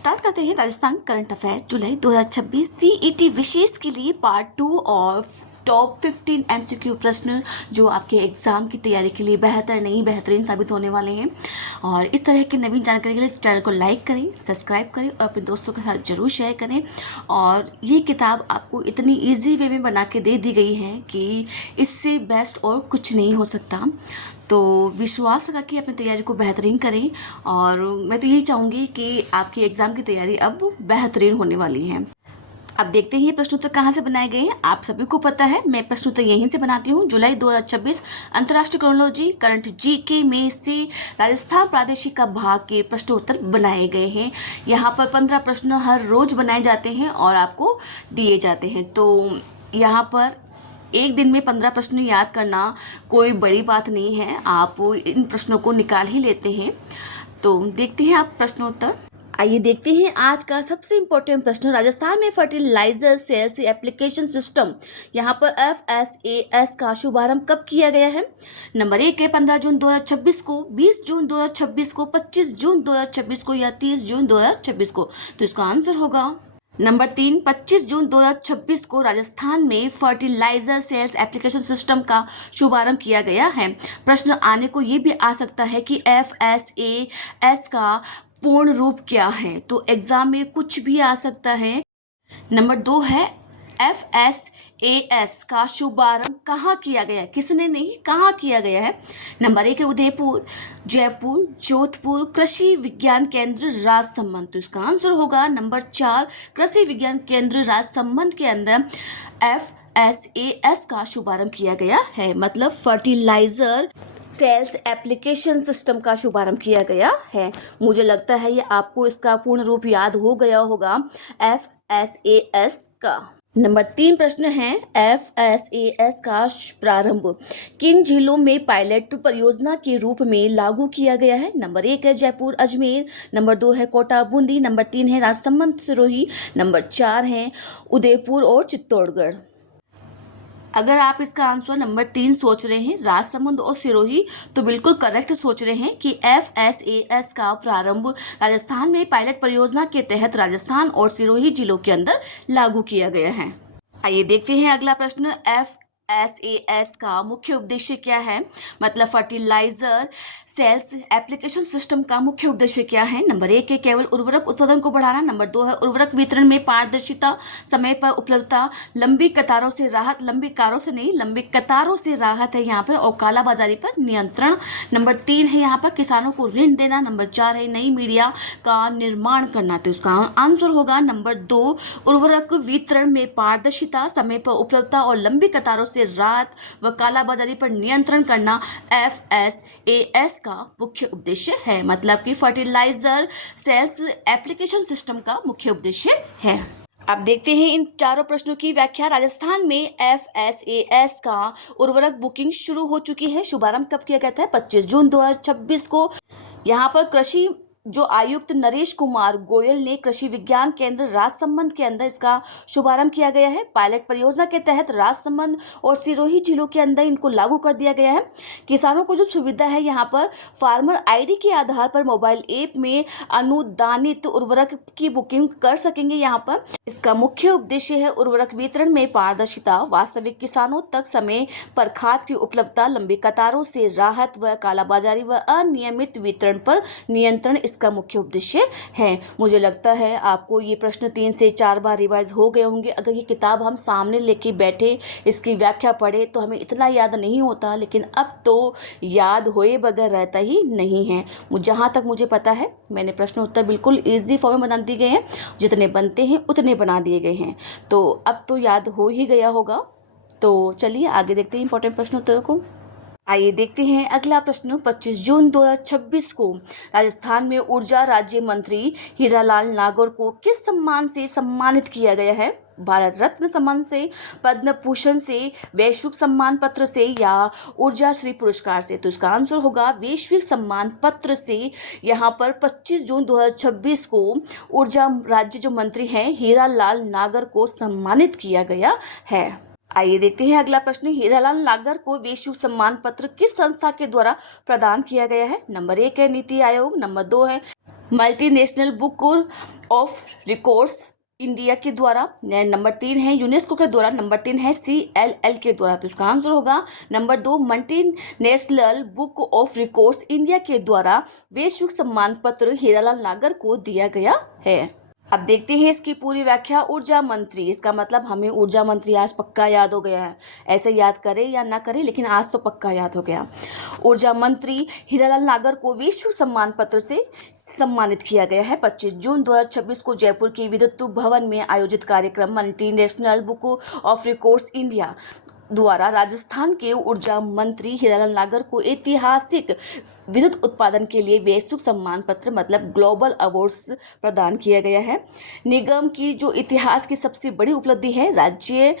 Start करते हैं Rajasthan current affairs जुलाई 2026 CET विशेष के लिए पार्ट 2 और टॉप 15 एमसीक्यू प्रश्न जो आपके एग्जाम की तैयारी के लिए बेहतर नहीं बेहतरीन साबित होने वाले हैं। और इस तरह की नवीन जानकारी के लिए चैनल को लाइक करें, सब्सक्राइब करें और अपने दोस्तों के साथ ज़रूर शेयर करें। और ये किताब आपको इतनी इजी वे में बना के दे दी गई है कि इससे बेस्ट और कुछ नहीं हो सकता। तो विश्वास रखा कि अपनी तैयारी को बेहतरीन करें और मैं तो यही चाहूँगी कि आपकी एग्ज़ाम की तैयारी अब बेहतरीन होने वाली है। अब देखते हैं ये प्रश्नोत्तर कहाँ से बनाए गए हैं। आप सभी को पता है मैं प्रश्नोत्तर यहीं से बनाती हूँ। जुलाई 2026 अंतर्राष्ट्रीय क्रोनोलॉजी करंट जीके में से राजस्थान प्रादेशिक का भाग के प्रश्नोत्तर बनाए गए हैं। यहाँ पर 15 प्रश्न हर रोज बनाए जाते हैं और आपको दिए जाते हैं। तो यहाँ पर एक दिन में 15 प्रश्न याद करना कोई बड़ी बात नहीं है, आप इन प्रश्नों को निकाल ही लेते हैं। तो देखते हैं आप प्रश्नोत्तर। आइए देखते हैं आज का सबसे इम्पोर्टेंट प्रश्न। राजस्थान में फर्टिलाइजर सेल्स एप्लीकेशन सिस्टम यहाँ पर FSAS का शुभारंभ कब किया गया है? नंबर 1 है 15 जून 2026 को, 20 जून 2026 को, 25 जून 2026 को या 30 जून 2026 को। तो इसका आंसर होगा नंबर 3, 25 जून 2026 को राजस्थान में फर्टिलाइजर सेल्स एप्लीकेशन सिस्टम का शुभारंभ किया गया है। प्रश्न आने को ये भी आ सकता है कि FSAS का पूर्ण रूप क्या है, तो एग्जाम में कुछ भी आ सकता है। नंबर 2 है FSAS का शुभारंभ कहाँ किया गया है, किसने नहीं कहाँ किया गया है। नंबर 1 है उदयपुर, जयपुर, जोधपुर कृषि विज्ञान केंद्र राजसमंद। तो इसका आंसर होगा नंबर 4 कृषि विज्ञान केंद्र राजसमंद के अंदर FSAS का शुभारंभ किया गया है, मतलब फर्टिलाइजर सेल्स एप्लीकेशन सिस्टम का शुभारंभ किया गया है। मुझे लगता है ये आपको इसका पूर्ण रूप याद हो गया होगा FSAS का। नंबर 3 प्रश्न है FSAS का प्रारंभ किन जिलों में पायलट परियोजना के रूप में लागू किया गया है? नंबर 1 है जयपुर अजमेर, नंबर 2 है कोटा बूंदी, नंबर 3 है राजसमंद सिरोही, नंबर 4 है उदयपुर और चित्तौड़गढ़। अगर आप इसका आंसर नंबर 3 सोच रहे हैं राजसमंद और सिरोही, तो बिल्कुल करेक्ट सोच रहे हैं कि FSAS का प्रारंभ राजस्थान में पायलट परियोजना के तहत राजस्थान और सिरोही जिलों के अंदर लागू किया गया है। आइए देखते हैं अगला प्रश्न। FSAS का मुख्य उद्देश्य क्या है, मतलब फर्टिलाइजर सेल्स एप्लीकेशन सिस्टम का मुख्य उद्देश्य क्या है? नंबर 1 है केवल उर्वरक उत्पादन को बढ़ाना, नंबर 2 है उर्वरक वितरण में पारदर्शिता, समय पर उपलब्धता, लंबी कतारों से राहत, लंबी कतारों से राहत है यहाँ पर, और कालाबाजारी पर नियंत्रण। नंबर 3 है यहाँ पर किसानों को ऋण देना, नंबर 4 है नई मीडिया का निर्माण करना। तो इसका आंसर होगा नंबर 2 उर्वरक वितरण में पारदर्शिता, समय पर उपलब्धता और लंबी कतारों से राहत व कालाबाजारी पर नियंत्रण करना FSAS का मुख्य उद्देश्य है, मतलब कि फर्टिलाइजर सेल्स एप्लीकेशन सिस्टम का मुख्य उद्देश्य है। अब देखते हैं इन चारों प्रश्नों की व्याख्या। राजस्थान में FSAS का उर्वरक बुकिंग शुरू हो चुकी है। शुभारंभ कब किया गया था? 25 जून 2026 को। यहाँ पर कृषि जो आयुक्त नरेश कुमार गोयल ने कृषि विज्ञान केंद्र राजसमंद के अंदर इसका शुभारंभ किया गया है। पायलट परियोजना के तहत राजसमंद और सिरोही जिलों के अंदर इनको लागू कर दिया गया है। किसानों को जो सुविधा है यहाँ पर फार्मर आईडी के आधार पर मोबाइल ऐप में अनुदानित उर्वरक की बुकिंग कर सकेंगे। यहाँ पर इसका मुख्य उद्देश्य है उर्वरक वितरण में पारदर्शिता, वास्तविक किसानों तक समय पर खाद की उपलब्धता, लंबी कतारों से राहत व कालाबाजारी व अनियमित वितरण पर नियंत्रण इसका मुख्य उद्देश्य है। मुझे लगता है आपको ये प्रश्न 3 से 4 बार रिवाइज हो गए होंगे। अगर ये किताब हम सामने लेके बैठे, इसकी व्याख्या पढ़े तो हमें इतना याद नहीं होता, लेकिन अब तो याद होए बगैर रहता ही नहीं है। जहाँ तक मुझे पता है मैंने प्रश्न उत्तर बिल्कुल ईजी फॉर्म में बना दिए गए हैं, जितने बनते हैं उतने बना दिए गए हैं, तो अब तो याद हो ही गया होगा। तो चलिए आगे देखते हैं इंपॉर्टेंट प्रश्न उत्तरों को। आइए देखते हैं अगला प्रश्न। 25 जून 2026 को राजस्थान में ऊर्जा राज्य मंत्री हीरालाल नागौर को किस सम्मान से सम्मानित किया गया है? भारत रत्न सम्मान से, पद्म भूषण से, वैश्विक सम्मान पत्र से या ऊर्जा श्री पुरस्कार से? तो इसका आंसर होगा वैश्विक सम्मान पत्र से। यहाँ पर 25 जून 2026 को ऊर्जा राज्य जो मंत्री हैं हीरालाल नागर को सम्मानित किया गया है। आइए देखते हैं अगला प्रश्न। हीरालाल नागर को वैश्विक सम्मान पत्र किस संस्था के द्वारा प्रदान किया गया है? नंबर 1 है नीति आयोग, नंबर 2 है multinational book of records India के द्वारा, नंबर 3 है यूनेस्को के द्वारा, नंबर 3 है CLL के द्वारा। तो इसका आंसर होगा number 2 multinational book of records India के द्वारा वैश्विक सम्मान पत्र हीरालाल नागर को दिया गया है। अब देखते हैं इसकी पूरी व्याख्या। ऊर्जा मंत्री, इसका मतलब हमें ऊर्जा मंत्री आज पक्का याद हो गया है, ऐसे याद करें या ना करें लेकिन आज तो पक्का याद हो गया। ऊर्जा मंत्री हीरालाल नागर को वैश्विक सम्मान पत्र से सम्मानित किया गया है। 25 जून 2026 को जयपुर के विद्युत भवन में आयोजित कार्यक्रम multinational book of records India द्वारा राजस्थान के ऊर्जा मंत्री हीरालाल नागर को ऐतिहासिक विद्युत उत्पादन के लिए वैश्विक सम्मान पत्र मतलब ग्लोबल अवार्ड्स प्रदान किया गया है। निगम की जो इतिहास की सबसे बड़ी उपलब्धि है, राज्य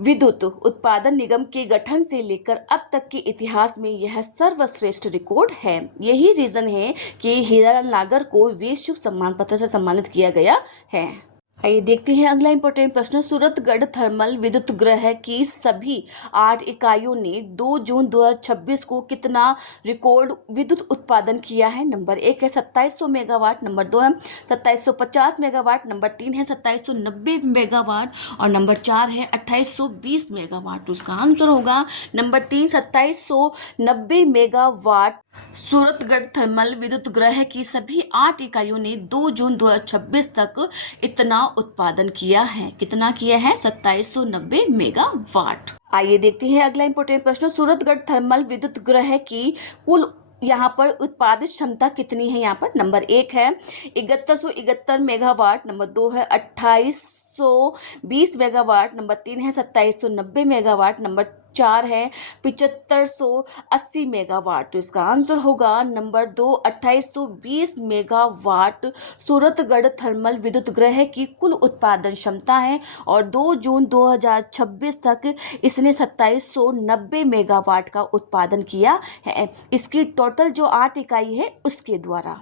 विद्युत उत्पादन निगम के गठन से लेकर अब तक के इतिहास में यह सर्वश्रेष्ठ रिकॉर्ड है। यही रीजन है कि हीरालाल नागर को वैश्विक सम्मान पत्र से सम्मानित किया गया है। आइए देखते हैं अगला इंपॉर्टेंट प्रश्न। सूरतगढ़ थर्मल विद्युत गृह की सभी 8 इकाइयों ने 2 जून 2026 को कितना रिकॉर्ड विद्युत उत्पादन किया है? नंबर 1 है 2700 मेगावाट, नंबर 2 है 2750 मेगावाट, नंबर 3 है 2790 मेगावाट और नंबर 4 है 2820 मेगावाट। तो उसका आंसर होगा नंबर 3 2790 मेगावाट। सूरतगढ़ थर्मल विद्युत गृह की सभी 8 इकाइयों ने 2 जून 2026 तक इतना उत्पादन किया है। कितना किया है? 2790 मेगावाट। आइए देखते हैं अगला इंपॉर्टेंट प्रश्न। सूरतगढ़ थर्मल विद्युत गृह की कुल यहाँ पर उत्पादित क्षमता कितनी है? यहाँ पर नंबर 1 है 7171 मेगावाट, नंबर 2 है 2820 मेगावाट, नंबर 3 है 2790 मेगावाट, नंबर 4 है 7580 मेगावाट। तो इसका आंसर होगा नंबर 2 2820 मेगावाट सूरतगढ़ थर्मल विद्युत गृह की कुल उत्पादन क्षमता है और 2 जून 2026 तक इसने 2790 मेगावाट का उत्पादन किया है। इसकी टोटल जो 8 इकाई है उसके द्वारा।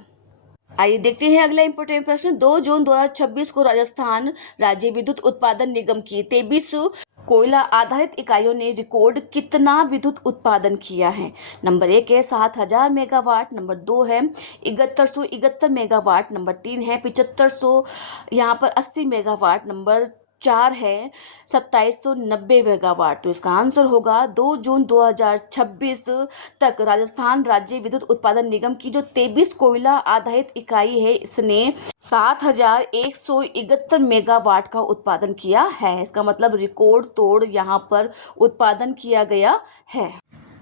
आइए देखते हैं अगला इंपॉर्टेंट प्रश्न। 2 जून 2026 को राजस्थान राज्य विद्युत उत्पादन निगम की 23 कोयला आधारित इकाइयों ने रिकॉर्ड कितना विद्युत उत्पादन किया है? नंबर 1 है 7000 मेगावाट, नंबर 2 है 7171 मेगावाट, नंबर 3 है 7500 यहाँ पर 80 मेगावाट, नंबर 4 है 2790 मेगावाट। तो इसका आंसर होगा 2 जून 2026 तक राजस्थान राज्य विद्युत उत्पादन निगम की जो 23 कोयला आधारित इकाई है इसने 7171 मेगावाट का उत्पादन किया है। इसका मतलब रिकॉर्ड तोड़ यहाँ पर उत्पादन किया गया है।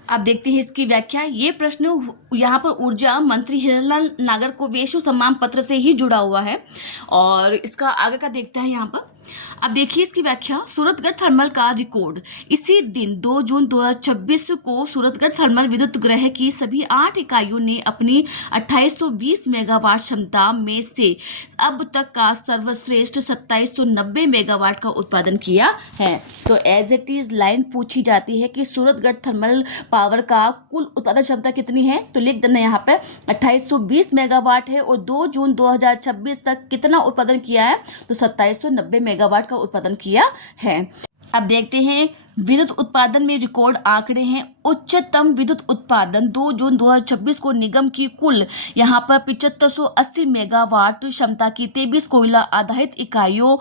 अब देखते हैं इसकी व्याख्या। ये प्रश्न यहाँ पर ऊर्जा मंत्री हीरालाल नागर को वैश्विक सम्मान पत्र से ही जुड़ा हुआ है और इसका आगे का देखते हैं यहाँ पर। अब देखिए इसकी व्याख्या। सूरतगढ़ थर्मल का रिकॉर्ड इसी दिन 2 जून 2026 को सूरतगढ़ थर्मल विद्युत गृह की सभी 8 इकाइयों ने अपनी 2820 मेगावाट क्षमता में से अब तक का सर्वश्रेष्ठ 2790 मेगावाट का उत्पादन किया है। तो एज इट इज लाइन पूछी जाती है कि सूरतगढ़ थर्मल पावर का कुल उत्पादन क्षमता कितनी है, तो लिख देना यहाँ पे 2820 मेगावाट है और 2 जून 2026 तक कितना उत्पादन किया है, तो 2790 मेगावाट का उत्पादन किया है। अब देखते हैं विद्युत उत्पादन में रिकॉर्ड आंकड़े हैं। उच्चतम विद्युत उत्पादन 2 जून 2026 को निगम की कुल यहाँ पर 7580 मेगावाट क्षमता की 23 कोयला आधारित इकाइयों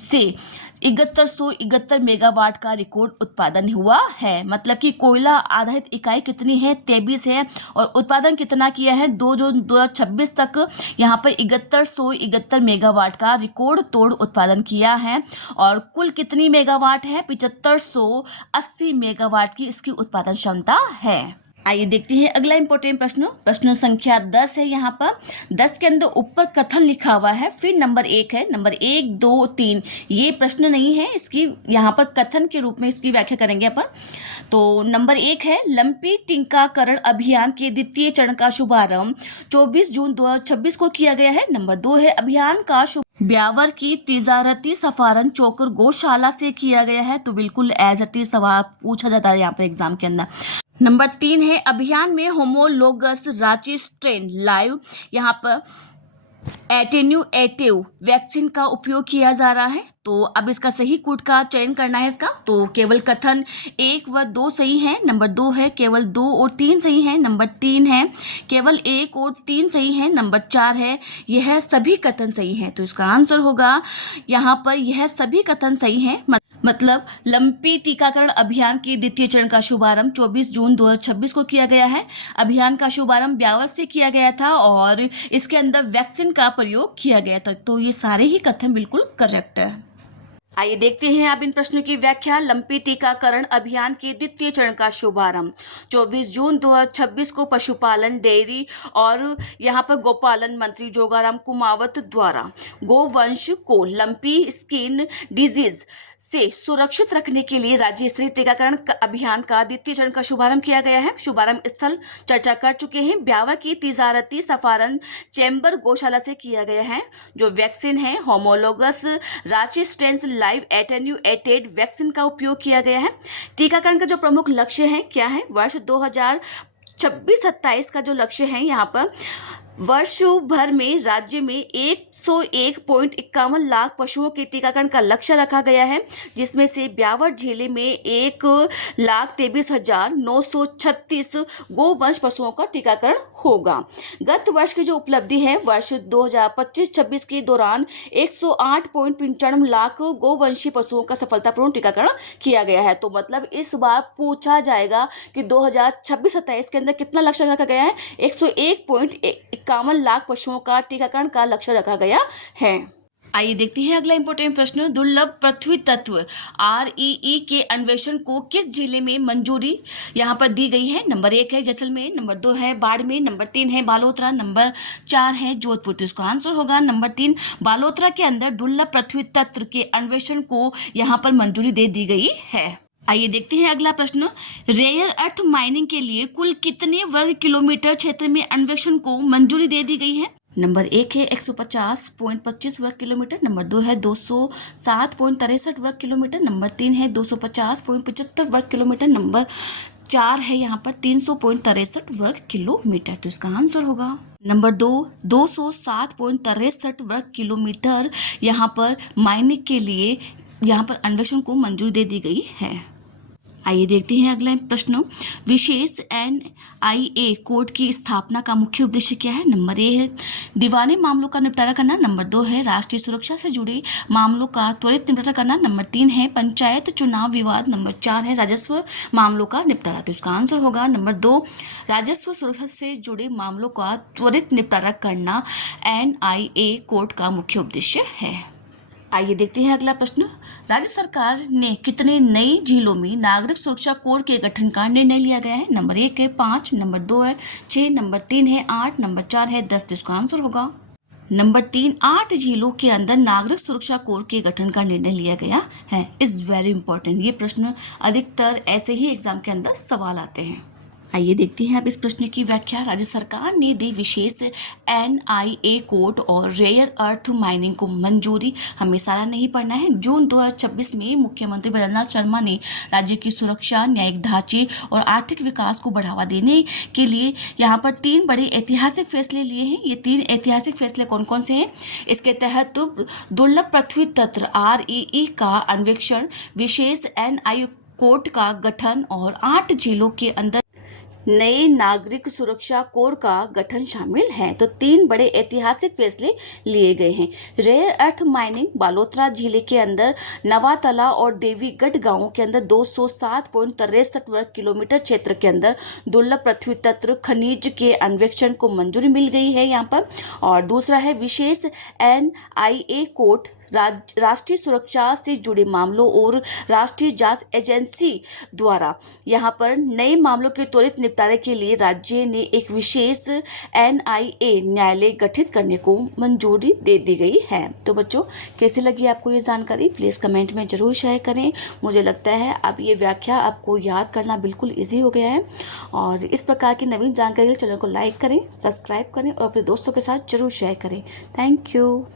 से 7171 मेगावाट का रिकॉर्ड उत्पादन हुआ है। मतलब कि कोयला आधारित इकाई कितनी है? 23 है और उत्पादन कितना किया है? 2 जून 2026 तक यहाँ पर 7171 मेगावाट का रिकॉर्ड तोड़ उत्पादन किया है और कुल कितनी मेगावाट है? 7580 मेगावाट की इसकी उत्पादन क्षमता है। आइए देखते हैं अगला इंपॉर्टेंट प्रश्न। प्रश्न संख्या 10 है। यहाँ पर 10 के अंदर ऊपर कथन लिखा हुआ है, फिर नंबर 1 है, नंबर 1 2 3 ये प्रश्न नहीं है, इसकी यहाँ पर कथन के रूप में इसकी व्याख्या करेंगे अपन। तो नंबर 1 है लंपी टीकाकरण अभियान के द्वितीय चरण का शुभारंभ 24 जून 2026 को किया गया है। नंबर 2 है अभियान का ब्यावर की तिजारती सफारन चोकर गौशाला से किया गया है। तो बिल्कुल एज इट इज सवाल पूछा जाता है यहाँ पर एग्जाम के अंदर। नंबर 3 है अभियान में होमोलोगस रांची स्ट्रेन लाइव यहाँ पर एटेन्यूएटिव वैक्सीन का उपयोग किया जा रहा है। तो अब इसका सही कोड का चयन करना है इसका। तो केवल कथन 1 व 2 सही है, नंबर 2 है केवल 2 और 3 सही है, नंबर 3 है केवल 1 और 3 सही है, नंबर 4 है यह सभी कथन सही है। तो इसका आंसर होगा यहाँ पर यह सभी कथन सही है। मतलब लंपी टीकाकरण अभियान के द्वितीय चरण का शुभारंभ 24 जून 2026 को किया गया है। अभियान का शुभारंभ ब्यावर से किया गया था और इसके अंदर वैक्सीन का प्रयोग किया गया था। तो ये सारे ही कथन बिल्कुल करेक्ट है। आइए देखते हैं अब इन प्रश्नों की व्याख्या। लंपी टीकाकरण अभियान के द्वितीय चरण का शुभारंभ 24 जून 2026 को पशुपालन, डेयरी और यहाँ पर गोपालन मंत्री जोगाराम कुमावत द्वारा गोवंश को लंपी स्किन डिजीज से सुरक्षित रखने के लिए राज्य स्तरीय टीकाकरण अभियान का द्वितीय चरण का शुभारंभ किया गया है। शुभारंभ स्थल चर्चा कर चुके हैं, ब्यावर की तिजारती सफारन चैम्बर गौशाला से किया गया है। जो वैक्सीन है homologous Ranchi strain live attenuated vaccine का उपयोग किया गया है। टीकाकरण का जो प्रमुख लक्ष्य है क्या है, वर्ष 2026-27 का जो लक्ष्य है यहाँ पर वर्ष भर में राज्य में 101.51 लाख पशुओं के टीकाकरण का लक्ष्य रखा गया है, जिसमें से ब्यावर जिले में 1,23,936 गोवंश पशुओं का टीकाकरण होगा। गत वर्ष की जो उपलब्धि है वर्ष 2025-26 के दौरान 108.95 लाख गोवंशी पशुओं का सफलतापूर्ण टीकाकरण किया गया है। तो मतलब इस बार पूछा जाएगा कि 2026-27 के अंदर कितना लक्ष्य रखा गया है, 101.51 लाख पशुओं का टीकाकरण का लक्ष्य रखा गया है। आइए देखते हैं अगला इंपॉर्टेंट प्रश्न। दुर्लभ पृथ्वी तत्व REE के अन्वेषण को किस जिले में मंजूरी यहाँ पर दी गई है? नंबर 1 है जैसलमेर, नंबर 2 है बाड़मेर, नंबर 3 है बालोतरा, नंबर 4 है जोधपुर। तो इसका आंसर होगा नंबर 3 बालोतरा के अंदर दुर्लभ पृथ्वी तत्व के अन्वेषण को यहाँ पर मंजूरी दे दी गई है। आइए देखते हैं अगला प्रश्न। रेयर अर्थ माइनिंग के लिए कुल कितने वर्ग किलोमीटर क्षेत्र में अन्वेषण को मंजूरी दे दी गई है? नंबर 1 है 150.25 वर्ग किलोमीटर, नंबर 2 है 207.63 वर्ग किलोमीटर, नंबर 3 है 250.75 वर्ग किलोमीटर, नंबर 4 है यहाँ पर 300.63 वर्ग किलोमीटर। तो इसका आंसर होगा नंबर 2 207.63 वर्ग किलोमीटर यहाँ पर माइनिंग के लिए यहाँ पर अन्वेषण को मंजूरी दे दी गई है। आइए देखते हैं अगला प्रश्न। विशेष NIA कोर्ट की स्थापना का मुख्य उद्देश्य क्या है? नंबर 1 है दीवानी मामलों का निपटारा करना, नंबर 2 है राष्ट्रीय सुरक्षा से जुड़े मामलों का त्वरित निपटारा करना, नंबर 3 है पंचायत चुनाव विवाद, नंबर 4 है राजस्व मामलों का निपटारा। तो इसका आंसर होगा नंबर 2 राजस्व सुरक्षा से जुड़े मामलों का त्वरित निपटारा करना NIA कोर्ट का मुख्य उद्देश्य है। आइए देखते हैं अगला प्रश्न। राज्य सरकार ने कितने नई जिलों में नागरिक सुरक्षा कोर के गठन का निर्णय लिया गया है? नंबर 1 है 5, नंबर 2 है 6, नंबर 3 है 8, नंबर 4 है 10। तो इसका आंसर होगा नंबर 3 8 जिलों के अंदर नागरिक सुरक्षा कोर के गठन का निर्णय लिया गया है। Is very important. ये प्रश्न अधिकतर ऐसे ही एग्जाम के अंदर सवाल आते हैं। आइए देखते हैं अब इस प्रश्न की व्याख्या। राज्य सरकार ने दी विशेष NIA कोर्ट और रेयर अर्थ माइनिंग को मंजूरी। हमें सारा नहीं पढ़ना है। जून 2026 में मुख्यमंत्री बद्रीनाथ शर्मा ने राज्य की सुरक्षा, न्यायिक ढांचे और आर्थिक विकास को बढ़ावा देने के लिए यहाँ पर 3 बड़े ऐतिहासिक फैसले लिए हैं। ये 3 ऐतिहासिक फैसले कौन कौन से हैं? इसके तहत दुर्लभ पृथ्वी तत्व REE का अन्वेषण, विशेष NIA कोर्ट का गठन और 8 जिलों के अंदर नए नागरिक सुरक्षा कोर का गठन शामिल है। तो 3 बड़े ऐतिहासिक फैसले लिए गए हैं। रेयर अर्थ माइनिंग बालोतरा जिले के अंदर नवातला और देवीगढ़ गांवों के अंदर 207.63 वर्ग किलोमीटर क्षेत्र के अंदर दुर्लभ पृथ्वी तत्व खनिज के अन्वेषण को मंजूरी मिल गई है यहाँ पर। और दूसरा है विशेष NIA कोर्ट राष्ट्रीय सुरक्षा से जुड़े मामलों और राष्ट्रीय जांच एजेंसी द्वारा यहाँ पर नए मामलों के त्वरित निपटारे के लिए राज्य ने एक विशेष NIA न्यायालय गठित करने को मंजूरी दे दी गई है। तो बच्चों कैसी लगी आपको ये जानकारी? प्लीज़ कमेंट में ज़रूर शेयर करें। मुझे लगता है अब ये व्याख्या आपको याद करना बिल्कुल ईजी हो गया है। और इस प्रकार की नवीन जानकारी के लिए चैनल को लाइक करें, सब्सक्राइब करें और अपने दोस्तों के साथ ज़रूर शेयर करें। Thank you.